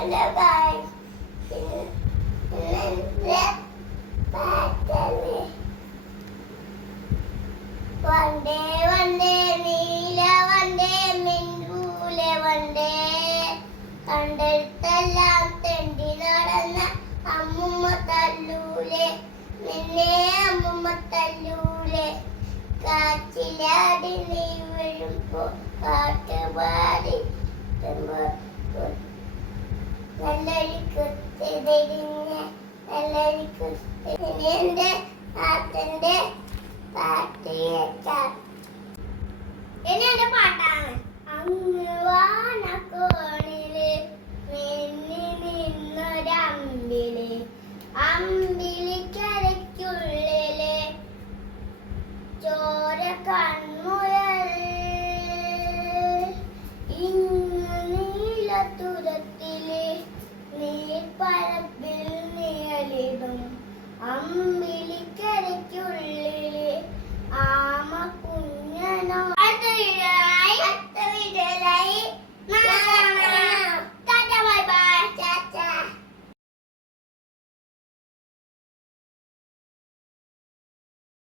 Hello guys. ഇന്നെന്റെ പാട്ടല്ലേ വണ്ടേ വണ്ടേ നീല വണ്ടേ മിന്നൂല വണ്ടേ കണ്ടെടുത്തെല്ലാം തെണ്ടി നടന്ന അമ്മുമ്മ തല്ലൂലെ നിന്നെ അമ്മുമ്മ തല്ലൂലെ കാറ്റിലാടി നീ വീഴുമ്പോ കാട്ടുപാടി നല്ലൊരു കുത്തിരിഞ്ഞ് നല്ലൊരു കുത്തിരിഞ്ഞെന്റെ നാട്ടിന്റെ പാട്ട് കേൾക്കാം. ഇനി എന്റെ പാട്ടാണ്. അങ്ങ് വാനക്കോണില് മിന്നി നിന്നൊരമ്പിളി അമ്പിളിക്കരയ്ക്കുള്ളില് ചോര കൺമുയൽ ഇങ്ങ് നീലത്തുരത്തില് നീർപ്പരപ്പിൽ നിഴലിടും